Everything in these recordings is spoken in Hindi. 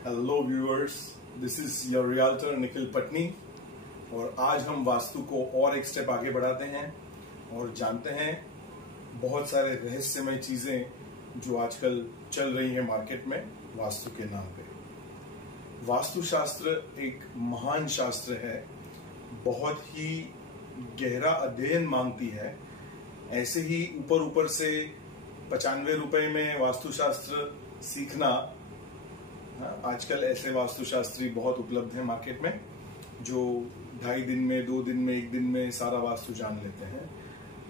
Hello viewers, this is your realtor Nikhil Patni और आज हम वास्तु को और एक स्टेप आगे बढ़ाते हैं और जानते हैं बहुत सारे रहस्यमय चीजें जो आजकल चल रही हैं मार्केट में वास्तु के नाम पे। वास्तुशास्त्र एक महान शास्त्र है, बहुत ही गहरा अध्ययन मांगती है। ऐसे ही ऊपर ऊपर से 95 रुपए में वास्तुशास्त्र सीखना, आजकल ऐसे वास्तुशास्त्री बहुत उपलब्ध हैं मार्केट में जो 2.5 दिन में, 2 दिन में, 1 दिन में सारा वास्तु जान लेते हैं।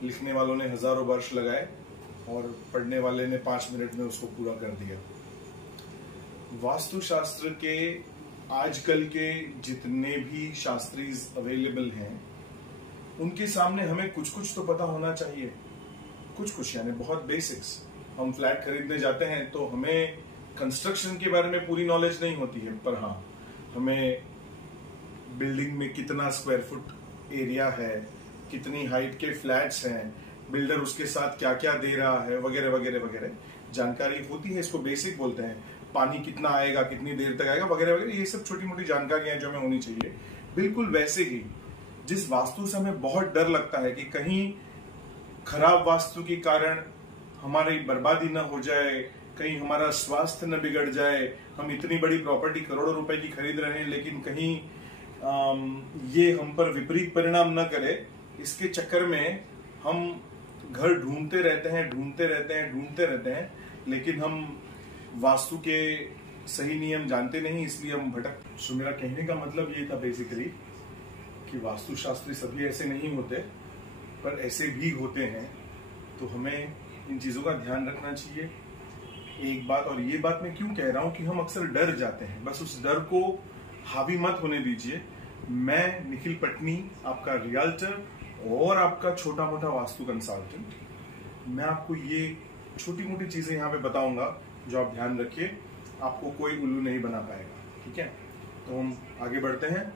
लिखने वालों ने हजारों वर्ष लगाए और पढ़ने वाले ने 5 मिनट में उसको पूरा कर दिया। वास्तुशास्त्र के आजकल के जितने भी शास्त्रीज अवेलेबल हैं उनके सामने हमें कुछ कुछ तो पता होना चाहिए, कुछ यानी बहुत बेसिक्स। हम फ्लैट खरीदने जाते हैं तो हमें कंस्ट्रक्शन के बारे में पूरी नॉलेज नहीं होती है, पर हाँ हमें बिल्डिंग में कितना स्क्वायर फुट एरिया है, कितनी हाइट के फ्लैट्स हैं, बिल्डर उसके साथ क्या क्या दे रहा है, वगैरह वगैरह वगैरह जानकारी होती है। इसको बेसिक बोलते हैं। पानी कितना आएगा, कितनी देर तक आएगा, वगैरह वगैरह, ये सब छोटी मोटी जानकारियां जो हमें होनी चाहिए। बिल्कुल वैसे ही जिस वास्तु से हमें बहुत डर लगता है कि कहीं खराब वास्तु के कारण हमारी बर्बादी न हो जाए, कहीं हमारा स्वास्थ्य न बिगड़ जाए, हम इतनी बड़ी प्रॉपर्टी करोड़ों रुपए की खरीद रहे हैं लेकिन कहीं ये हम पर विपरीत परिणाम न करे, इसके चक्कर में हम घर ढूंढते रहते हैं लेकिन हम वास्तु के सही नियम जानते नहीं, इसलिए हम भटक। सो मेरा कहने का मतलब ये था बेसिकली कि वास्तुशास्त्री सभी ऐसे नहीं होते, पर ऐसे भी होते हैं, तो हमें इन चीजों का ध्यान रखना चाहिए। एक बात, और ये बात मैं क्यों कह रहा हूं कि हम अक्सर डर जाते हैं, बस उस डर को हावी मत होने दीजिए। मैं निखिल पटनी, आपका रियल्टर और आपका छोटा मोटा वास्तु कंसल्टेंट, मैं आपको ये छोटी मोटी चीजें यहाँ पे बताऊंगा जो आप ध्यान रखिए, आपको कोई उल्लू नहीं बना पाएगा। ठीक है, तो हम आगे बढ़ते हैं।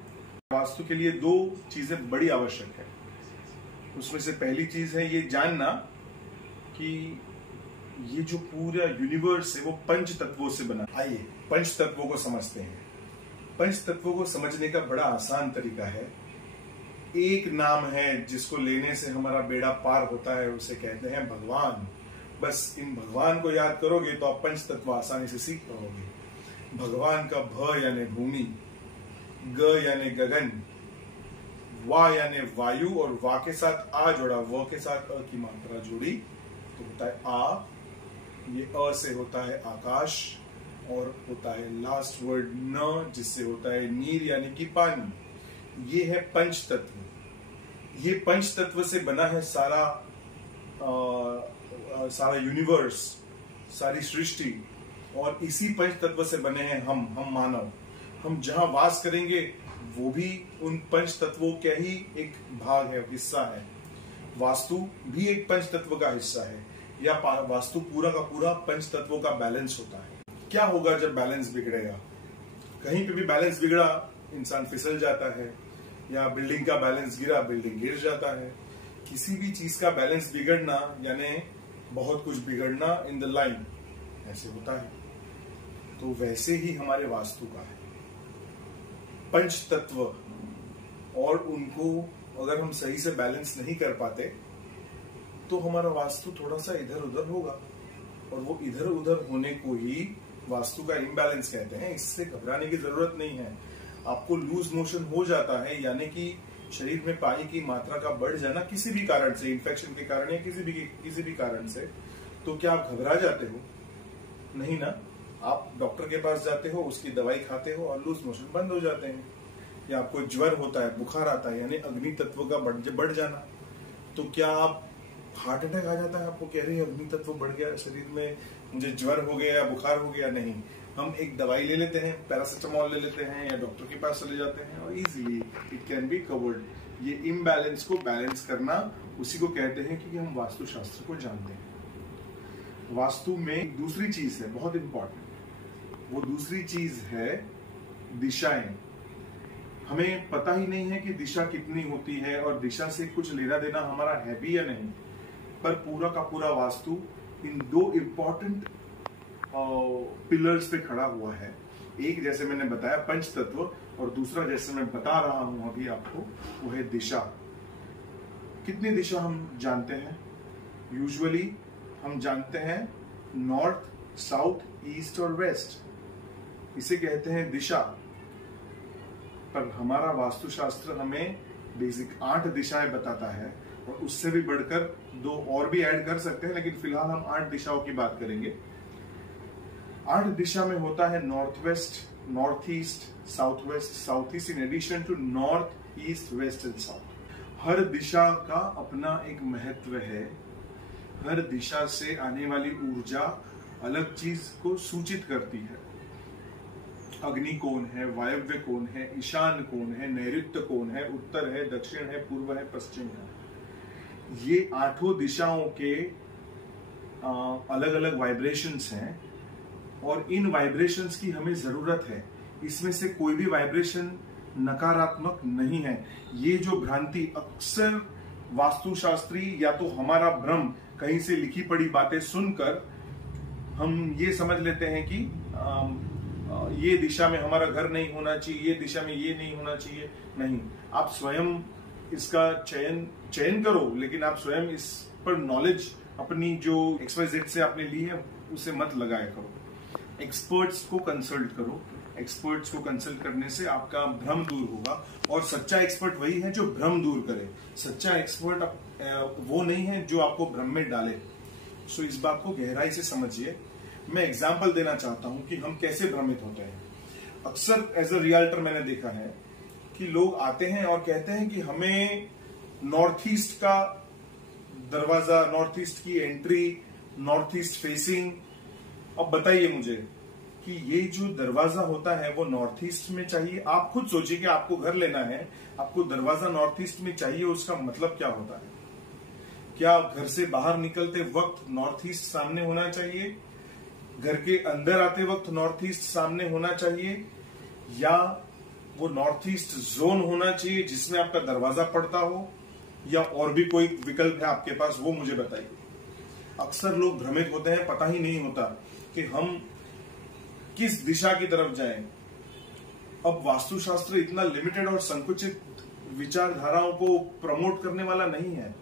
वास्तु के लिए 2 चीजें बड़ी आवश्यक है। उसमें से पहली चीज है ये जानना कि ये जो पूरा यूनिवर्स है वो पंच तत्वों से बना। आइए पंच तत्वों को समझते हैं। पंच तत्वों को समझने का बड़ा आसान तरीका है। एक नाम है जिसको लेने से हमारा बेड़ा पार होता है, उसे कहते हैं भगवान। बस इन भगवान को याद करोगे तो आप पंच तत्व आसानी से सीख पाओगे। भगवान का भ यानी भूमि, ग यानी गगन, वा यानी वायु और वा के साथ आ जोड़ा, व के साथ अ की मात्रा जोड़ी तो होता है आ। ये अ से होता है आकाश और होता है लास्ट वर्ड न, जिससे होता है नीर यानी कि पानी। ये है पंच तत्व। ये पंच तत्व से बना है सारा यूनिवर्स, सारी सृष्टि, और इसी पंच तत्व से बने हैं हम मानव। हम जहां वास करेंगे वो भी उन पंच तत्वों का ही एक भाग है, हिस्सा है। वास्तु भी एक पंच तत्व का हिस्सा है, या वास्तु पूरा का पूरा पंच तत्वों का बैलेंस होता है। क्या होगा जब बैलेंस बिगड़ेगा? कहीं पे भी बैलेंस बिगड़ा, इंसान फिसल जाता है, या बिल्डिंग का बैलेंस गिरा, बिल्डिंग गिर जाता है। किसी भी चीज का बैलेंस बिगड़ना यानी बहुत कुछ बिगड़ना इन द लाइन, ऐसे होता है। तो वैसे ही हमारे वास्तु का है। पंच तत्व, और उनको अगर हम सही से बैलेंस नहीं कर पाते तो हमारा वास्तु थोड़ा सा इधर उधर होगा, और वो इधर उधर होने को ही वास्तु का इम्बैलेंस कहते हैं। इससे घबराने की जरूरत नहीं है। आपको लूज मोशन हो जाता है, यानी कि शरीर में पानी की मात्रा का बढ़ जाना किसी भी कारण से, इन्फेक्शन के कारण या किसी भी कारण से, तो क्या आप घबरा जाते हो? नहीं ना। आप डॉक्टर के पास जाते हो, उसकी दवाई खाते हो और लूज मोशन बंद हो जाते हैं। या आपको ज्वर होता है, बुखार आता है, यानी अग्नि तत्व का बढ़ जाना, तो क्या आप हार्ट अटैक आ जाता है, आपको कह रही है अग्नि तत्व बढ़ गया शरीर में, मुझे ज्वर हो गया या बुखार हो गया? नहीं, हम एक दवाई ले लेते हैं, पैरासिटामोल ले लेते हैं या डॉक्टर के पास चले जाते हैं और easily it can be covered. ये इम्बैलेंस को बैलेंस करना, उसी को कहते हैं कि हम वास्तुशास्त्र को जानते हैं। वास्तु में एक दूसरी चीज है बहुत इंपॉर्टेंट, वो दूसरी चीज है दिशाएं। हमें पता ही नहीं है कि दिशा कितनी होती है और दिशा से कुछ लेना देना हमारा है भी या नहीं, पर पूरा का पूरा वास्तु इन 2 इम्पॉर्टेंट पिलर्स पे खड़ा हुआ है। एक जैसे मैंने बताया पंच तत्व, और दूसरा जैसे मैं बता रहा हूं अभी आपको वो है दिशा। कितनी दिशा हम जानते हैं? यूजुअली हम जानते हैं नॉर्थ, साउथ, ईस्ट और वेस्ट, इसे कहते हैं दिशा। पर हमारा वास्तुशास्त्र हमें बेसिक 8 दिशाएं बताता है, और उससे भी बढ़कर 2 और भी ऐड कर सकते हैं, लेकिन फिलहाल हम 8 दिशाओं की बात करेंगे। 8 दिशा में होता है north west, north east, south west, south east, in addition to north, east, west and south. हर दिशा का अपना एक महत्व है। हर दिशा से आने वाली ऊर्जा अलग चीज को सूचित करती है। अग्नि कौन है, वायव्य कौन है, ईशान कौन है, नैऋत्य कौन है, उत्तर है, दक्षिण है, पूर्व है, पश्चिम है। ये 8 दिशाओं के अलग अलग वाइब्रेशंस हैं, और इन वाइब्रेशंस की हमें जरूरत है। इसमें से कोई भी वाइब्रेशन नकारात्मक नहीं है। ये जो भ्रांति अक्सर वास्तुशास्त्री या तो हमारा भ्रम कहीं से लिखी पड़ी बातें सुनकर हम ये समझ लेते हैं कि ये दिशा में हमारा घर नहीं होना चाहिए, ये दिशा में ये नहीं होना चाहिए। नहीं, आप स्वयं इसका चयन करो, लेकिन आप स्वयं इस पर नॉलेज अपनी जो XYZ से आपने ली है उसे मत लगाया करो। एक्सपर्ट्स को कंसल्ट करो। एक्सपर्ट्स को कंसल्ट करने से आपका भ्रम दूर होगा, और सच्चा एक्सपर्ट वही है जो भ्रम दूर करे। सच्चा एक्सपर्ट वो नहीं है जो आपको भ्रम में डाले। सो इस बात को गहराई से समझिए। मैं एग्जाम्पल देना चाहता हूं कि हम कैसे भ्रमित होते हैं। अक्सर एज अ रियल्टर मैंने देखा है कि लोग आते हैं और कहते हैं कि हमें नॉर्थ ईस्ट का दरवाजा, नॉर्थ ईस्ट की एंट्री, नॉर्थ ईस्ट फेसिंग। अब बताइए मुझे कि ये जो दरवाजा होता है वो नॉर्थ ईस्ट में चाहिए? आप खुद सोचिए कि आपको घर लेना है, आपको दरवाजा नॉर्थ ईस्ट में चाहिए, उसका मतलब क्या होता है? क्या घर से बाहर निकलते वक्त नॉर्थ ईस्ट सामने होना चाहिए? घर के अंदर आते वक्त नॉर्थ ईस्ट सामने होना चाहिए? या वो नॉर्थ ईस्ट जोन होना चाहिए जिसमें आपका दरवाजा पड़ता हो? या और भी कोई विकल्प है आपके पास? वो मुझे बताइए। अक्सर लोग भ्रमित होते हैं, पता ही नहीं होता कि हम किस दिशा की तरफ जाएं। अब वास्तुशास्त्र इतना लिमिटेड और संकुचित विचारधाराओं को प्रमोट करने वाला नहीं है।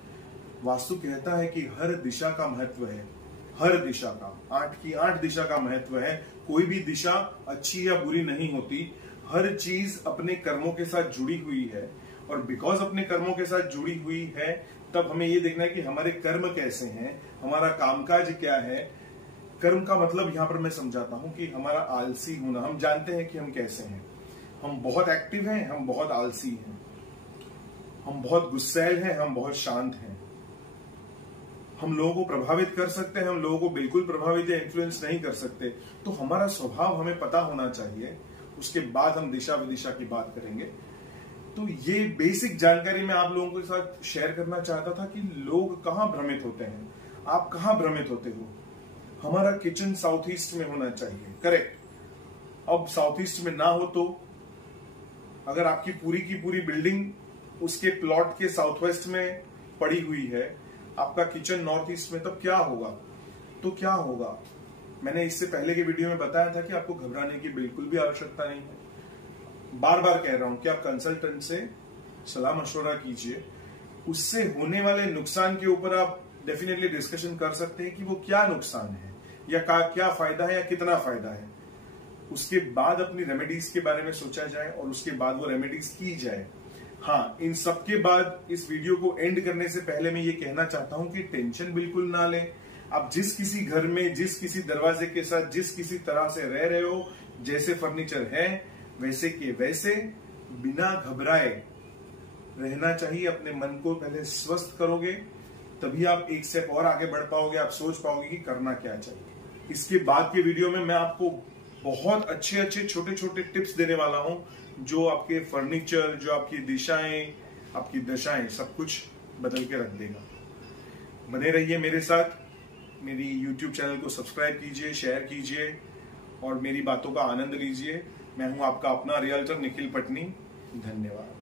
वास्तु कहता है कि हर दिशा का महत्व है। हर दिशा का 8 की 8 दिशा का महत्व है। कोई भी दिशा अच्छी या बुरी नहीं होती। हर चीज अपने कर्मों के साथ जुड़ी हुई है, और बिकॉज अपने कर्मों के साथ जुड़ी हुई है तब हमें ये देखना है कि हमारे कर्म कैसे हैं, हमारा कामकाज क्या है। कर्म का मतलब यहां पर मैं समझाता हूं कि हमारा आलसी होना। हम जानते हैं कि हम कैसे हैं। हम बहुत एक्टिव हैं, हम बहुत आलसी हैं, हम बहुत गुस्सैल हैं, हम बहुत शांत हैं। हम लोगों को प्रभावित कर सकते हैं, हम लोगों को बिल्कुल प्रभावित या इन्फ्लुएंस नहीं कर सकते। तो हमारा स्वभाव हमें पता होना चाहिए। उसके बाद हम दिशा विदिशा की बात करेंगे। तो ये बेसिक जानकारी मैं आप लोगों के साथ शेयर करना चाहता था कि लोग कहां भ्रमित होते हैं। आप कहां भ्रमित होते हो? हमारा किचन साउथ ईस्ट में होना चाहिए, करेक्ट। अब साउथ ईस्ट में ना हो तो अगर आपकी पूरी की पूरी बिल्डिंग उसके प्लॉट के साउथ वेस्ट में पड़ी हुई है, आपका किचन नॉर्थ ईस्ट में, तब क्या होगा? तो क्या होगा? मैंने इससे पहले के वीडियो में बताया था कि आपको घबराने की बिल्कुल भी आवश्यकता नहीं है। बार बार कह रहा हूं कि आप कंसल्टेंट से सलाह मशवरा कीजिए। उससे होने वाले नुकसान के ऊपर आप डेफिनेटली डिस्कशन कर सकते हैं कि वो क्या नुकसान है, या क्या फायदा है, या कितना फायदा है। उसके बाद अपनी रेमेडीज के बारे में सोचा जाए, और उसके बाद वो रेमेडीज की जाए। हाँ, इन सब के बाद इस वीडियो को एंड करने से पहले मैं ये कहना चाहता हूं कि टेंशन बिल्कुल ना लें। आप जिस किसी घर में, जिस किसी दरवाजे के साथ, जिस किसी तरह से रह रहे हो, जैसे फर्नीचर है वैसे के वैसे बिना घबराए रहना चाहिए। अपने मन को पहले स्वस्थ करोगे तभी आप एक स्टेप और आगे बढ़ पाओगे। आप सोच पाओगे कि करना क्या चाहिए। इसके बाद के वीडियो में मैं आपको बहुत अच्छे अच्छे छोटे छोटे टिप्स देने वाला हूं, जो आपके फर्नीचर, जो आपकी दिशाएं, आपकी दशाएं, सब कुछ बदल के रख देगा। बने रहिए मेरे साथ। मेरी YouTube चैनल को सब्सक्राइब कीजिए, शेयर कीजिए, और मेरी बातों का आनंद लीजिए। मैं हूं आपका अपना रियल्टर निखिल पटनी। धन्यवाद।